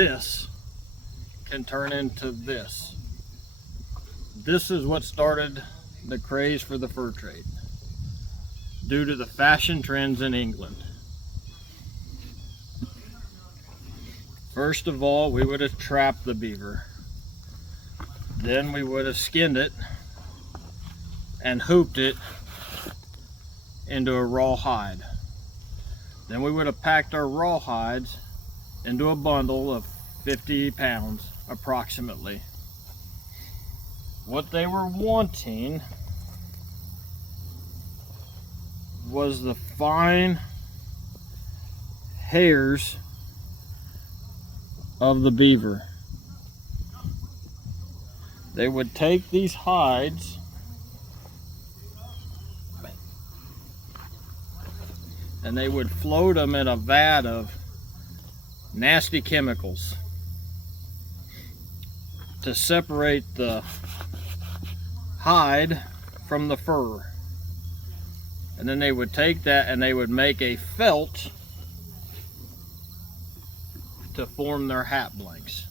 this can turn into this. This is what started the craze for the fur trade, due to the fashion trends in England. First of all, we would have trapped the beaver. Then we would have skinned it and hooped it into a raw hide. Then we would have packed our raw hides into a bundle of 50 pounds approximately. What they were wanting was the fine hairs of the beaver. They would take these hides and they would float them in a vat of nasty chemicals to separate the hide from the fur. And then they would take that and they would make a felt to form their hat blanks.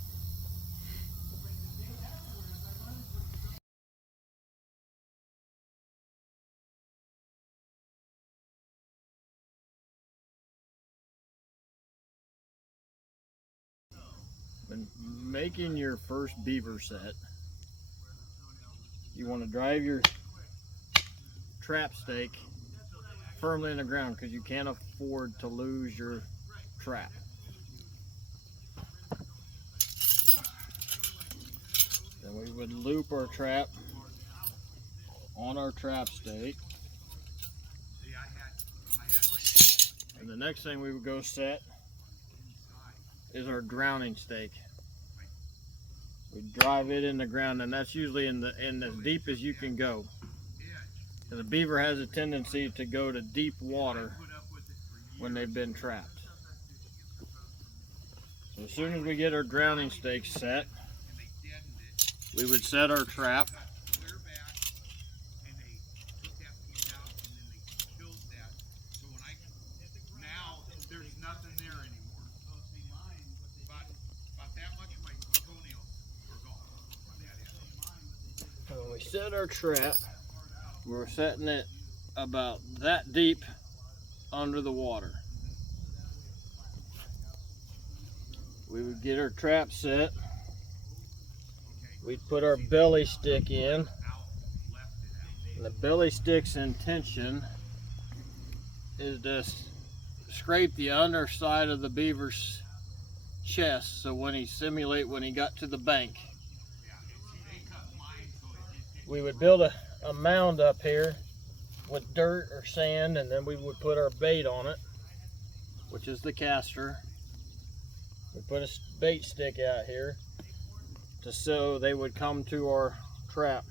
When making your first beaver set, you want to drive your trap stake firmly in the ground because you can't afford to lose your trap. Then we would loop our trap on our trap stake. And the next thing we would go set is our drowning stake. We drive it in the ground, and that's usually in as deep as you can go. And the beaver has a tendency to go to deep water when they've been trapped. So as soon as we get our drowning stake set, we would set our trap. When we set our trap, we're setting it about that deep under the water. We would get our trap set. We'd put our belly stick in. And the belly stick's intention is to scrape the underside of the beaver's chest, so when he got to the bank. We would build a mound up here with dirt or sand, and then we would put our bait on it, which is the caster. We put a bait stick out here so they would come to our trap.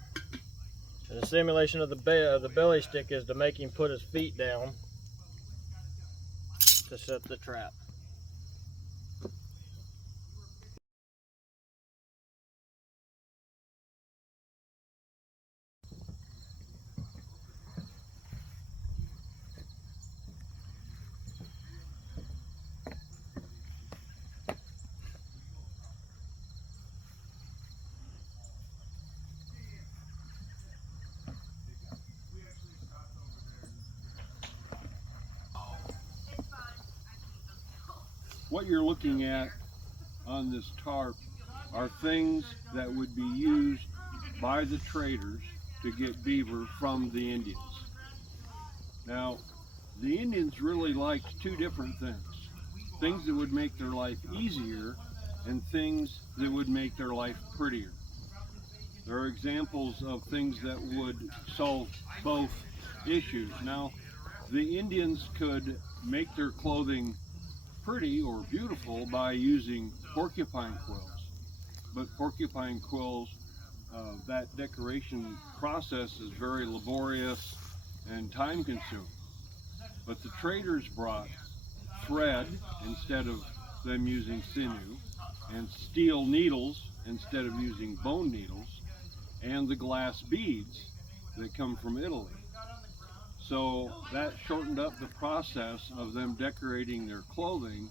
And the simulation of the belly stick is to make him put his feet down to set the trap. What you're looking at on this tarp are things that would be used by the traders to get beaver from the Indians. Now, the Indians really liked two different things. Things that would make their life easier and things that would make their life prettier. There are examples of things that would solve both issues. Now, the Indians could make their clothing pretty or beautiful by using porcupine quills, but porcupine quills, that decoration process is very laborious and time consuming. But the traders brought thread instead of them using sinew, and steel needles instead of using bone needles, and the glass beads that come from Italy. So that shortened up the process of them decorating their clothing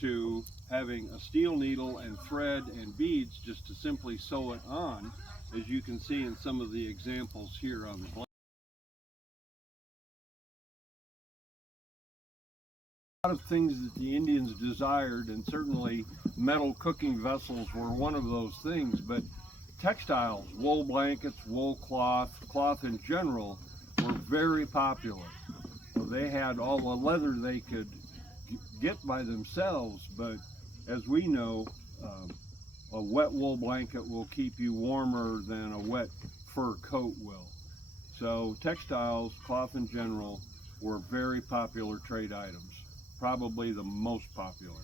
to having a steel needle and thread and beads just to simply sew it on, as you can see in some of the examples here on the blanket. A lot of things that the Indians desired, and certainly metal cooking vessels were one of those things, but textiles, wool blankets, wool cloth, cloth in general, were very popular. So they had all the leather they could get by themselves, but as we know, a wet wool blanket will keep you warmer than a wet fur coat will. So textiles, cloth in general, were very popular trade items, probably the most popular.